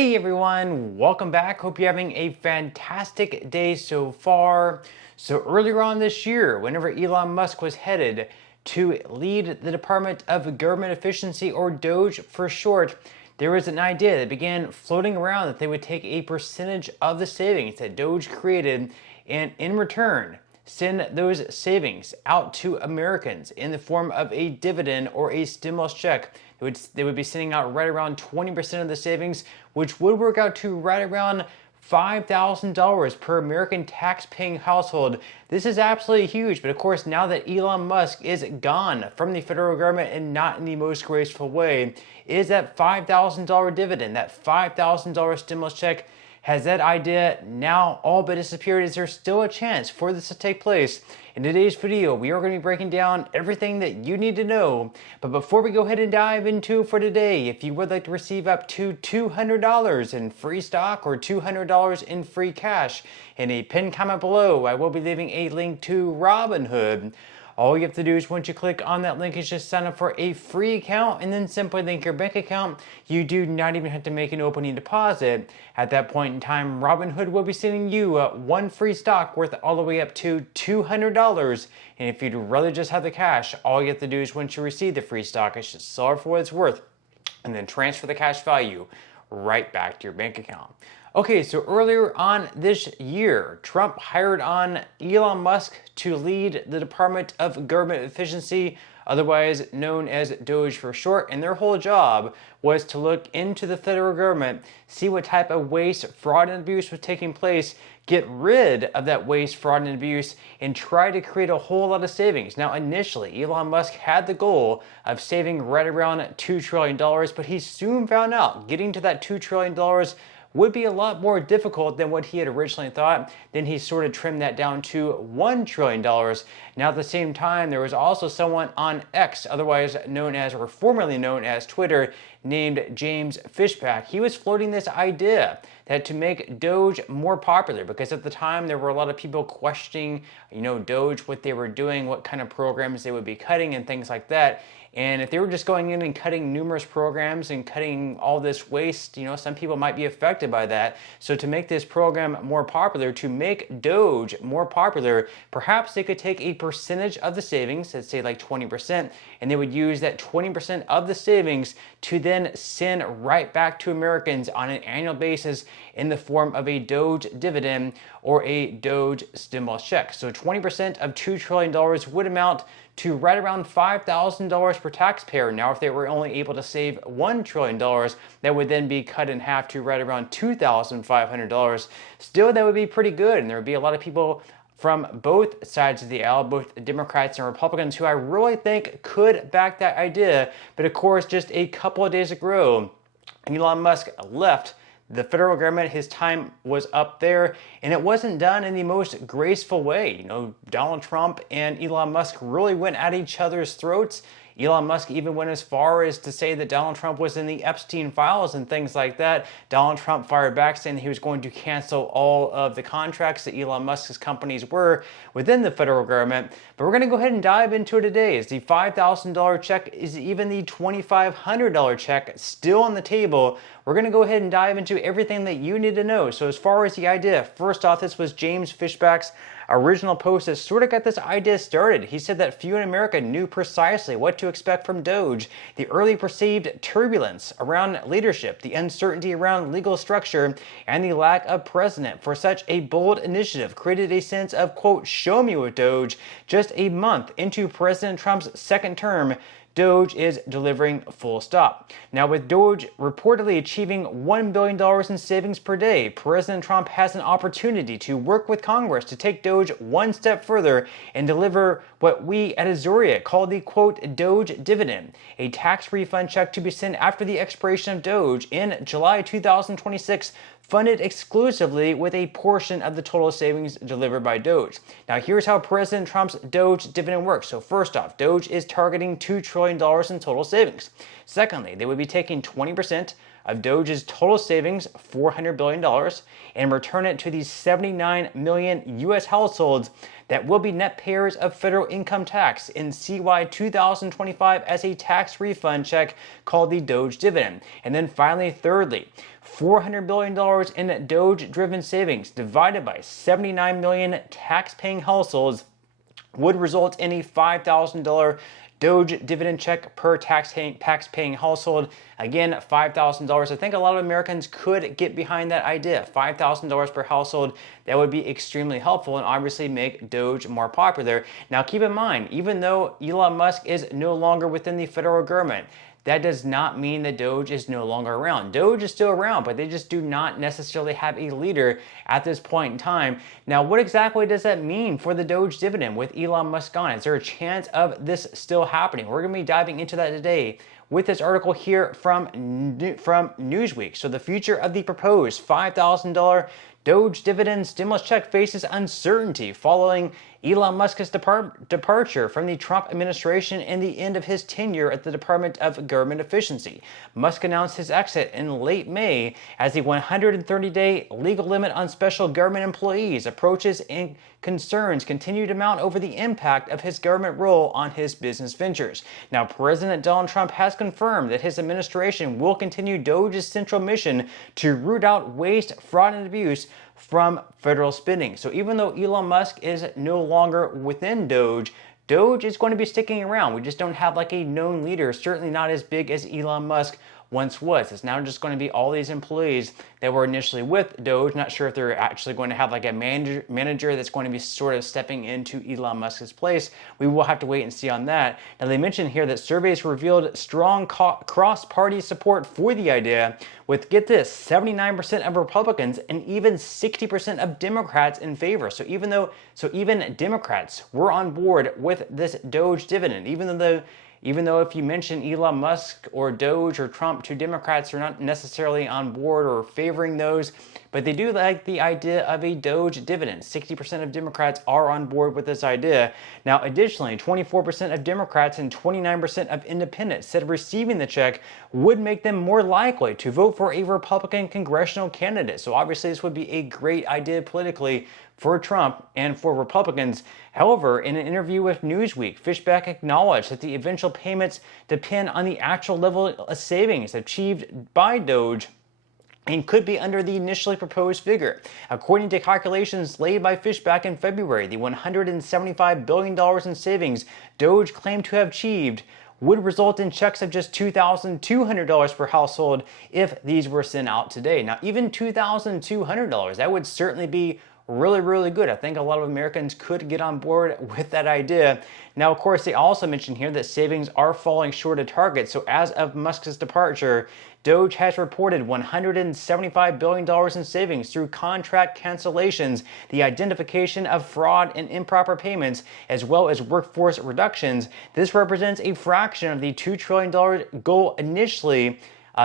Hey everyone, welcome back. Hope you're having a fantastic day so far. So earlier on this year, whenever Elon Musk was headed to lead the Department of Government Efficiency, or Doge for short, there was an idea that began floating around that they would take a percentage of the savings that Doge created and in return send those savings out to Americans in the form of a dividend or a stimulus check. They would be sending out right around 20% of the savings, which would work out to right around $5,000 per American tax-paying household. This is absolutely huge, but of course, now that Elon Musk is gone from the federal government and not in the most graceful way, is that $5,000 dividend, that $5,000 stimulus check, has that idea now all but disappeared? Is there still a chance for this to take place? In today's video, we are going to be breaking down everything that you need to know. But before we go ahead and dive into for today, if you would like to receive up to $200 in free stock or $200 in free cash, in a pinned comment below, I will be leaving a link to Robinhood. All you have to do is once you click on that link is just sign up for a free account and then simply link your bank account. You do not even have to make an opening deposit. At that point in time, Robinhood will be sending you one free stock worth all the way up to $200. And if you'd rather just have the cash, all you have to do is once you receive the free stock, is just sell it for what it's worth and then transfer the cash value right back to your bank account. Okay, so earlier on this year, Trump hired on Elon Musk to lead the Department of Government Efficiency, otherwise known as Doge for short, and their whole job was to look into the federal government, see what type of waste, fraud, and abuse was taking place, get rid of that waste, fraud, and abuse, and try to create a whole lot of savings. Now, initially, Elon Musk had the goal of saving right around $2 trillion, but he soon found out getting to that $2 trillion would be a lot more difficult than what he had originally thought. Then he sort of trimmed that down to $1 trillion. Now at the same time, there was also someone on X, otherwise known as, or formerly known as Twitter, named James Fishback. He was floating this idea that to make Doge more popular, because at the time there were a lot of people questioning, Doge, what they were doing, what kind of programs they would be cutting and things like that. And if they were just going in and cutting numerous programs and cutting all this waste, some people might be affected by that. So to make this program more popular, to make Doge more popular, perhaps they could take a percentage of the savings, let's say like 20%, and they would use that 20% of the savings to then send right back to Americans on an annual basis in the form of a Doge dividend or a Doge stimulus check. So 20% of $2 trillion would amount to right around $5,000 per taxpayer. Now, if they were only able to save $1 trillion, that would then be cut in half to right around $2,500. Still, that would be pretty good, and there would be a lot of people from both sides of the aisle, both Democrats and Republicans, who I really think could back that idea. But of course, just a couple of days ago, Elon Musk left the federal government. His time was up there, and it wasn't done in the most graceful way. Donald Trump and Elon Musk really went at each other's throats. Elon Musk even went as far as to say that Donald Trump was in the Epstein files and things like that. Donald Trump fired back saying he was going to cancel all of the contracts that Elon Musk's companies were within the federal government. But we're going to go ahead and dive into it today. Is the $5,000 check, is even the $2,500 check still on the table? We're going to go ahead and dive into everything that you need to know. So as far as the idea, first off, this was James Fishback's original post that sort of got this idea started. He said that few in America knew precisely what to expect from Doge. The early perceived turbulence around leadership, the uncertainty around legal structure, and the lack of precedent for such a bold initiative created a sense of, quote, show me with Doge. Just a month into President Trump's second term, Doge is delivering full stop. Now, with Doge reportedly achieving $1 billion in savings per day, President Trump has an opportunity to work with Congress to take Doge one step further and deliver what we at Azoria call the, quote, Doge Dividend, a tax refund check to be sent after the expiration of Doge in July 2026, funded exclusively with a portion of the total savings delivered by Doge. Now, here's how President Trump's Doge dividend works. So first off, Doge is targeting $2 trillion in total savings. Secondly, they would be taking 20% of Doge's total savings, $400 billion, and return it to the 79 million U.S. households that will be net payers of federal income tax in CY 2025 as a tax refund check called the Doge Dividend. And then finally, thirdly, $400 billion in Doge-driven savings divided by 79 million tax-paying households would result in a $5,000 Doge dividend check per tax-paying household. Again, $5,000. I think a lot of Americans could get behind that idea. $5,000 per household, that would be extremely helpful and obviously make Doge more popular. Now keep in mind, even though Elon Musk is no longer within the federal government, that does not mean that Doge is no longer around. Doge is still around, but they just do not necessarily have a leader at this point in time. Now, what exactly does that mean for the Doge dividend with Elon Musk gone? Is there a chance of this still happening? We're going to be diving into that today with this article here from Newsweek. So the future of the proposed $5,000 Doge dividend stimulus check faces uncertainty following Elon Musk's departure from the Trump administration and the end of his tenure at the Department of Government Efficiency. Musk announced his exit in late May as the 130-day legal limit on special government employees approaches and concerns continue to mount over the impact of his government role on his business ventures. Now, President Donald Trump has confirmed that his administration will continue Doge's central mission to root out waste, fraud, and abuse from federal spending. So even though Elon Musk is no longer within Doge, Doge is going to be sticking around. We just don't have like a known leader, certainly not as big as Elon Musk once was. It's now just going to be all these employees that were initially with Doge. Not sure if they're actually going to have like a manager that's going to be sort of stepping into Elon Musk's place. We will have to wait and see on that. Now they mentioned here that surveys revealed strong cross-party support for the idea, with, get this, 79% of Republicans and even 60% of Democrats in favor. So even Democrats were on board with this Doge dividend, even though if you mention Elon Musk or Doge or Trump to Democrats, are not necessarily on board or favoring those, but they do like the idea of a Doge dividend. 60% of Democrats are on board with this idea. Now, additionally, 24% of Democrats and 29% of independents said receiving the check would make them more likely to vote for a Republican congressional candidate. So obviously this would be a great idea politically for Trump and for Republicans. However, in an interview with Newsweek, Fishback acknowledged that the eventual payments depend on the actual level of savings achieved by Doge and could be under the initially proposed figure. According to calculations laid by Fishback in February, the $175 billion in savings Doge claimed to have achieved would result in checks of just $2,200 per household if these were sent out today. Now, even $2,200, that would certainly be really good. I think a lot of Americans could get on board with that idea. Now, of course, they also mentioned here that savings are falling short of target. So as of Musk's departure, Doge has reported $175 billion in savings through contract cancellations, the identification of fraud and improper payments, as well as workforce reductions. This represents a fraction of the $2 trillion goal initially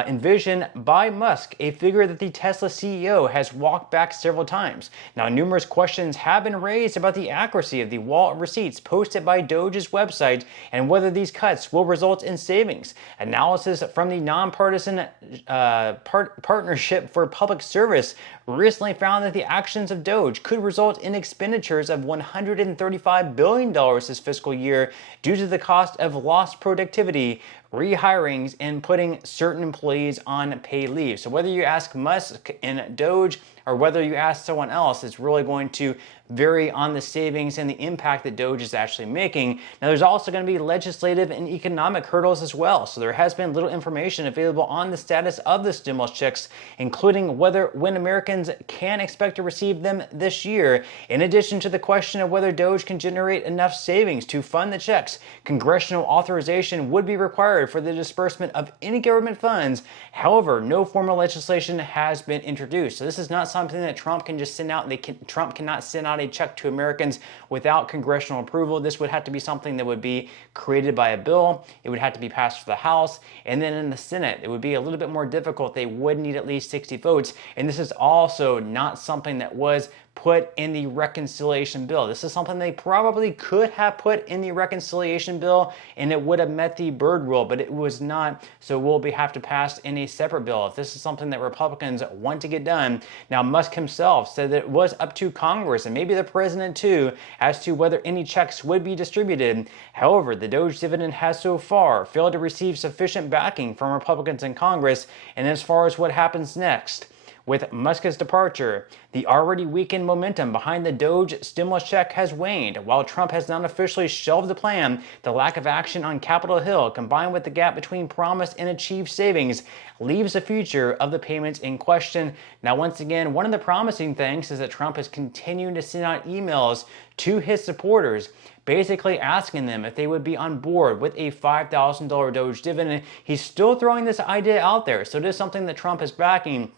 envisioned by Musk, a figure that the Tesla CEO has walked back several times. Now, numerous questions have been raised about the accuracy of the wallet receipts posted by Doge's website and whether these cuts will result in savings. Analysis from the nonpartisan Partnership for Public Service recently found that the actions of Doge could result in expenditures of $135 billion this fiscal year due to the cost of lost productivity, rehirings, and putting certain employees on paid leave. So whether you ask Musk and Doge or whether you ask someone else, it's really going to vary on the savings and the impact that Doge is actually making. Now, there's also going to be legislative and economic hurdles as well. So there has been little information available on the status of the stimulus checks, including when Americans can expect to receive them this year. In addition to the question of whether Doge can generate enough savings to fund the checks, congressional authorization would be required for the disbursement of any government funds. However, no formal legislation has been introduced. So this is not something that Trump can just send out. Trump cannot send out a check to Americans without congressional approval. This would have to be something that would be created by a bill. It would have to be passed through the House, and then in the Senate it would be a little bit more difficult. They would need at least 60 votes, and this is also not something that was put in the reconciliation bill. This is something they probably could have put in the reconciliation bill and it would have met the Byrd rule, but it was not, so we'll have to pass in a separate bill if this is something that Republicans want to get done. Now, Musk himself said that it was up to Congress and maybe the president too as to whether any checks would be distributed. However, the Doge dividend has so far failed to receive sufficient backing from Republicans in Congress, and as far as what happens next, with Musk's departure, the already weakened momentum behind the Doge stimulus check has waned. While Trump has not officially shelved the plan, the lack of action on Capitol Hill, combined with the gap between promised and achieved savings, leaves the future of the payments in question. Now, once again, one of the promising things is that Trump is continuing to send out emails to his supporters, basically asking them if they would be on board with a $5,000 Doge dividend. He's still throwing this idea out there, so it is something that Trump is backing.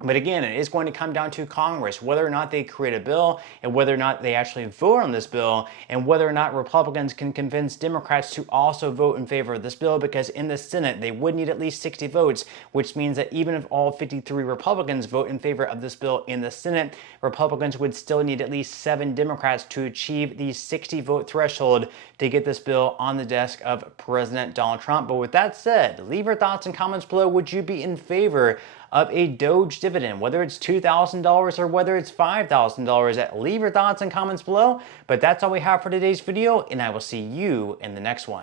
But again, it is going to come down to Congress, whether or not they create a bill and whether or not they actually vote on this bill and whether or not Republicans can convince Democrats to also vote in favor of this bill, because in the Senate, they would need at least 60 votes, which means that even if all 53 Republicans vote in favor of this bill in the Senate, Republicans would still need at least 7 Democrats to achieve the 60 vote threshold to get this bill on the desk of President Donald Trump. But with that said, leave your thoughts and comments below. Would you be in favor of a Doge dividend, whether it's $2,000 or whether it's $5,000? Leave your thoughts and comments below. But that's all we have for today's video, and I will see you in the next one.